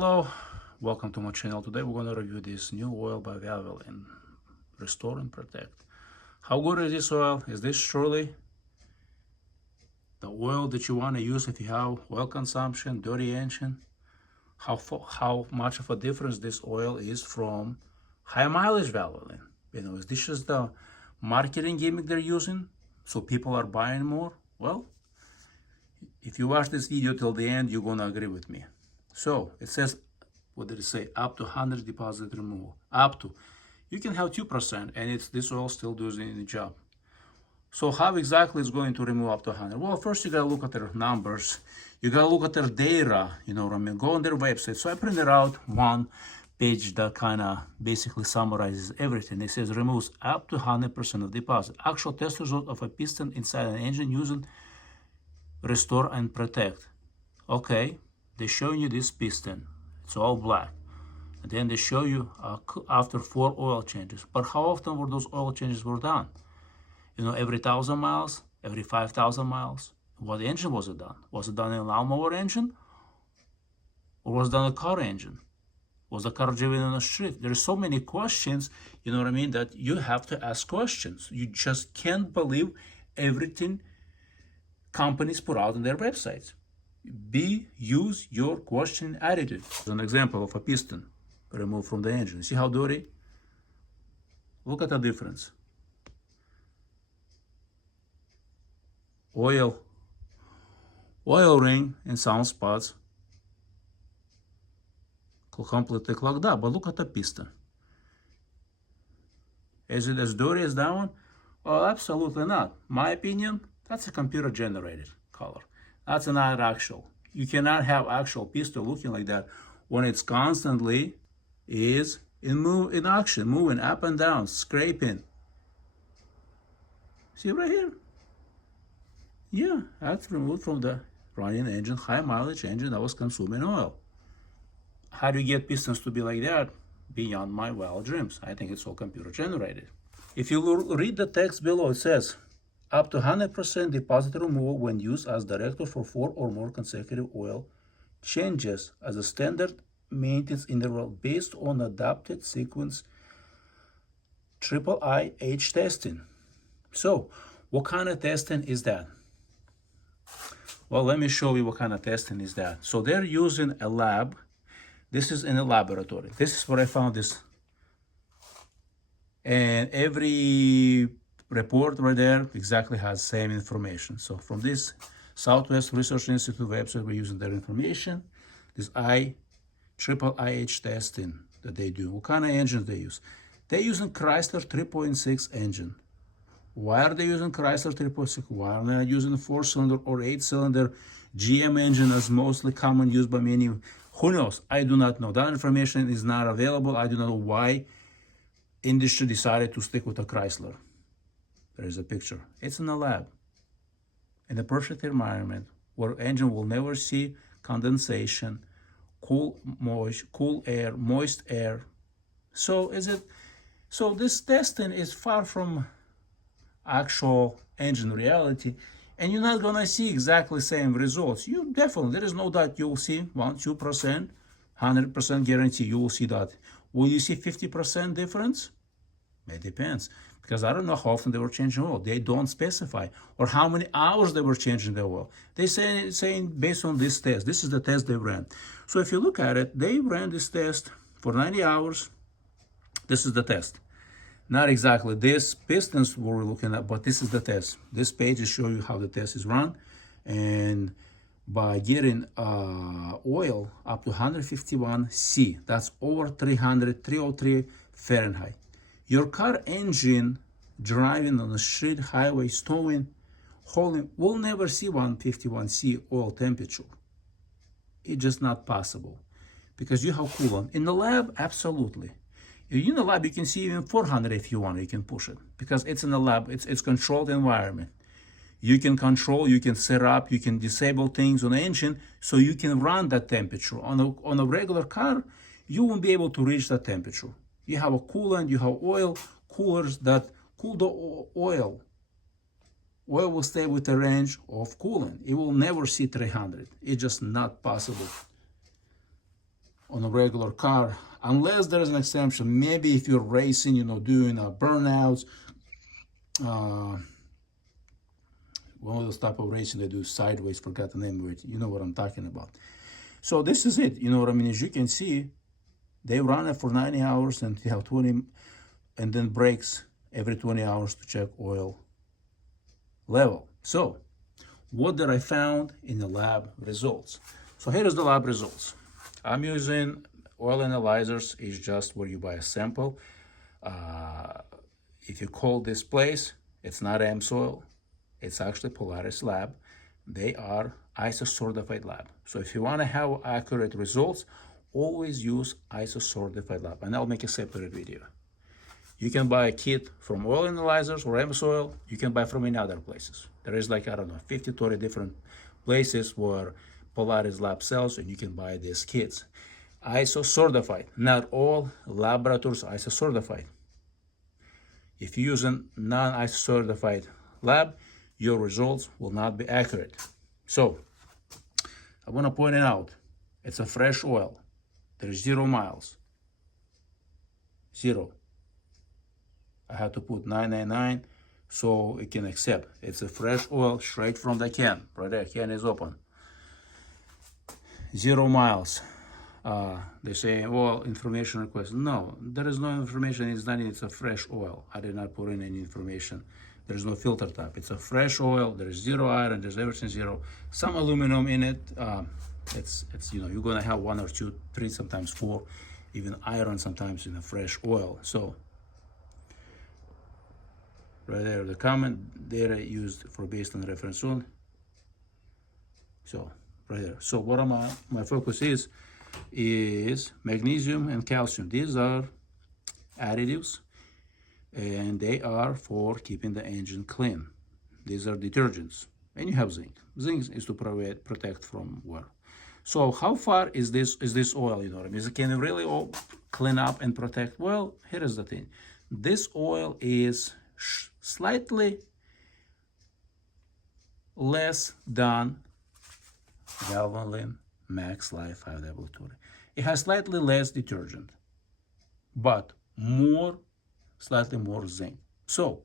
Hello, welcome to my channel. Today we're going to review this new oil by Valvoline Restore and Protect. How good is this oil? Is this truly the oil that you want to use if you have oil consumption, dirty engine? How much of a difference this oil is from high mileage Valvoline? Is this just the marketing gimmick they're using so people are buying more? Well, if you watch this video till the end, you're going to agree with me. So it says, what did it say? Up to 100 deposit removal. Up to. You can have 2% and this oil still doing the job. So how exactly is going to remove up to 100? Well, first you got to look at their numbers. You got to look at their data, you know what I mean? Go on their website. So I printed out one page that kind of basically summarizes everything. It says removes up to 100% of deposit. Actual test result of a piston inside an engine using Restore and Protect. Okay. They're showing you this piston. It's all black. And then they show you after 4 oil changes. But how often were those oil changes were done? Every 1,000 miles, every 5,000 miles. What engine was it done? Was it done in a lawnmower engine? Or was it done in a car engine? Was the car driven on the street? There's so many questions, you know what I mean, that you have to ask questions. You just can't everything companies put out on their websites. Use your questioning attitude. As an example of a piston removed from the engine. See how dirty? Look at the difference. Oil ring and some spots completely clogged up. But look at the piston. Is it as dirty as that one? Well, absolutely not. My opinion, that's a computer generated color. That's not actual. You cannot have actual piston looking like that when it's constantly is in action, moving up and down, scraping. See right here? Yeah, that's removed from the running engine, high mileage engine that was consuming oil. How do you get pistons to be like that? Beyond my wild dreams. I think it's all computer generated. If you read the text below, it says, up to 100% deposit removal when used as director for 4 or more consecutive oil changes as a standard maintenance interval based on adapted sequence IIH testing. So, what kind of testing is that? Well, let me show you what kind of testing is that. So they're using a lab. This is in a laboratory. This is where I found this. And every report right there exactly has same information. So from this Southwest Research Institute website, we're using their information. This IIH testing that they do. What kind of engines they use? They're using Chrysler 3.6 engine. Why are they using Chrysler 3.6? Why are they not using a 4-cylinder or 8-cylinder GM engine as mostly common used by many? Who knows? I do not know. That information is not available. I do not know why industry decided to stick with a Chrysler. There is a picture. It's in a lab, in a perfect environment where engine will never see condensation, cool air, moist air. So this testing is far from actual engine reality, and you're not gonna see exactly same results. You definitely, there is no doubt you will see 1-2%, 100% guarantee you will see that. Will you see 50% difference? It depends. Because I don't know how often they were changing oil. They don't specify. Or how many hours they were changing the oil. They saying based on this test. This is the test they ran. So if you look at it, they ran this test for 90 hours. This is the test. Not exactly this pistons we're looking at, but this is the test. This page is showing you how the test is run. And by getting oil up to 151 C, that's over 303 Fahrenheit. Your car engine driving on the street, highway, stowing, hauling will never see 151 C oil temperature. It's just not possible because you have coolant. In the lab, absolutely. In the lab, you can see even 400 if you want. You can push it because it's in the lab. It's controlled environment. You can control, you can set up, you can disable things on the engine so you can run that temperature. On a regular car, you won't be able to reach that temperature. You have a coolant, you have oil coolers that cool the oil. Oil will stay with the range of coolant. It will never see 300. It's just not possible. on a regular car, unless there is an exemption. Maybe if you're racing, you know, doing burnouts, one of those type of racing they do sideways, forgot the name of it, you know what I'm talking about. So this is it, you know what I mean. As you can see, they run it for 90 hours and you have 20, and then breaks every 20 hours to check oil level. So what did I found in the lab results? So here is the lab results. I'm using oil analyzers. Is just where you buy a sample. If you call this place, it's not amsoil, it's actually Polaris lab. They are ISO certified lab. So if you want to have accurate results, always use ISO certified lab, and I'll make a separate video. You can buy a kit from oil analyzers or amsoil. You can buy from any other places. There is like, I don't know, 50, 20 different places where Polaris lab sells, and you can buy these kits. ISO certified. Not all laboratories ISO certified. If you use a non-ISO certified lab, your results will not be accurate. So I want to point it out. It's a fresh oil. There's 0 miles. 0. I had to put 999 so it can accept. It's a fresh oil straight from the can. Right there, can is open. 0 miles. They say, well, information request. No, there is no information. It's not. It's a fresh oil. I did not put in any information. There is no filter type. It's a fresh oil. There is 0 iron. There's everything 0. Some aluminum in it. It's you know, you're gonna have 1 or 2, 3, sometimes 4, even iron sometimes in a fresh oil. So right there, the comment data used for based on reference on. So right there. So what my focus is magnesium and calcium. These are additives, and they are for keeping the engine clean. These are detergents. And you have zinc. Zinc is to protect from wear. So how far is this oil, you know what I mean? Can it really all clean up and protect? Well, here is the thing. This oil is slightly less than Valvoline Max Life 5W20. It has slightly less detergent, but slightly more zinc. So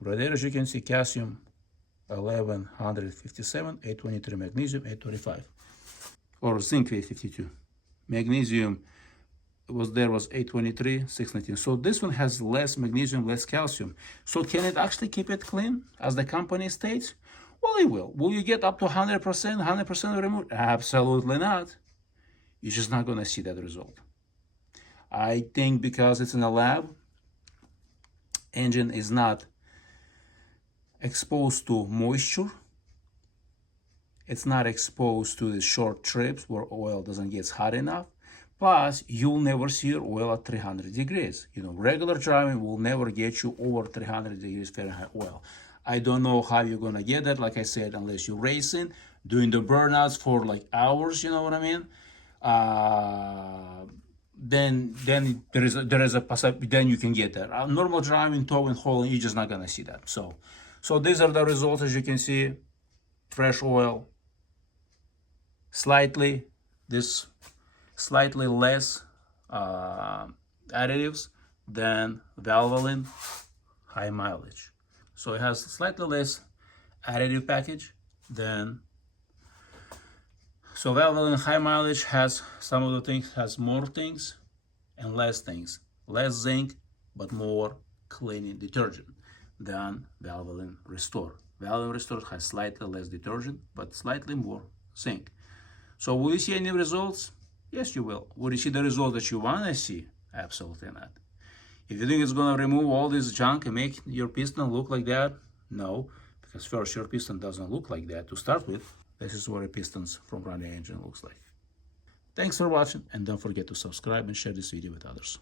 right there, as you can see, calcium 1157, 823 magnesium, 825, or zinc 852. Magnesium was 823, 619. So this one has less magnesium, less calcium. So can it actually keep it clean, as the company states? Well, it will. Will you get up to 100% remove? Absolutely not. You're just not going to see that result. I think because it's in a lab, engine is not exposed to moisture. It's not exposed to the short trips where oil doesn't get hot enough. Plus, you'll never see your oil at 300 degrees. You know, regular driving will never get you over 300 degrees Fahrenheit oil. I don't know how you're gonna get that, like I said, unless you're racing, doing the burnouts for like hours, you know what I mean? Then there is a possibility, then you can get that. Normal driving, towing, hauling, you're just not gonna see that. So these are the results. As you can see, fresh oil, slightly less additives than Valvoline high mileage. So it has slightly less additive package than, so Valvoline high mileage has some of the things, has more things and less things. Less zinc, but more cleaning detergent than Valvoline Restore. Valvoline Restore has slightly less detergent, but slightly more zinc. So will you see any results? Yes, you will. Will you see the results that you want to see? Absolutely not. If you think it's going to remove all this junk and make your piston look like that, no, because first, your piston doesn't look like that to start with. This is what a piston from running engine looks like. Thanks for watching, and don't forget to subscribe and share this video with others.